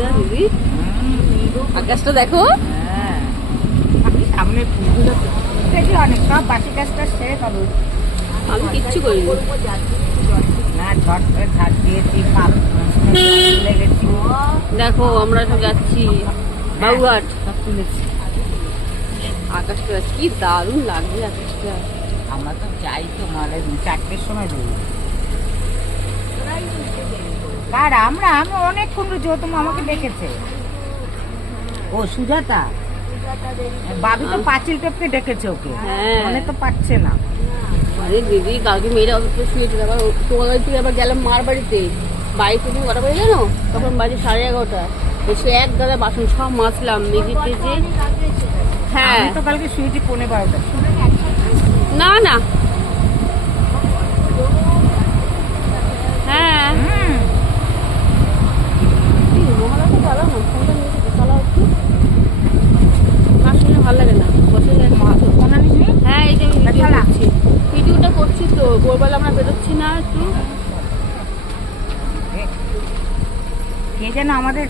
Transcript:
লাগছে না দিদি? আকাশটা দেখো। সামনে ফুলগুলো দেখি অনেক সব বাসি কাজটা সেরে তবে আমি কিচ্ছু করিনি। না ঝট করে ঝাড় দিয়েছি পাপ লেগেছি দেখো আমরা সব যাচ্ছি বাবুঘাট। সব তুলেছি। আকাশটা কি দারুণ লাগছে আকাশটা। আমরা তো যাই তো মানে 4টের সময় যাই। কার আমি অনেকক্ষণ যেহেতু আমাকে ডেকেছে। ও সুজাতা বাবি তো পাঁচিল টপকে ডেকেছে ওকে। হ্যাঁ। মনে তো পাচ্ছে না। আরে দিদি কালকে মেয়েরা অত শুয়েছিল, আবার তোমার বাড়ি থেকে আবার গেলাম মার বাড়িতে। বাড়িতে তুমি কটা বাজে জানো? তখন বাজে 11:30। এসে এক গাদা বাসন সব মাজলাম মেজে টেজে। হ্যাঁ আমি তো কালকে শুয়েছি 12:30। না না হ্যাঁ মহালয়াটা চালাও না, ফোনটা নিয়ে চালাও একটু। না শুনলে ভালো লাগে না, বসে যায় মাথা। হ্যাঁ এই যে আমি ভিডিও করছি, ভিডিওটা করছি তো। ভোরবেলা আমরা বেরোচ্ছি না একটু। কে যেন আমাদের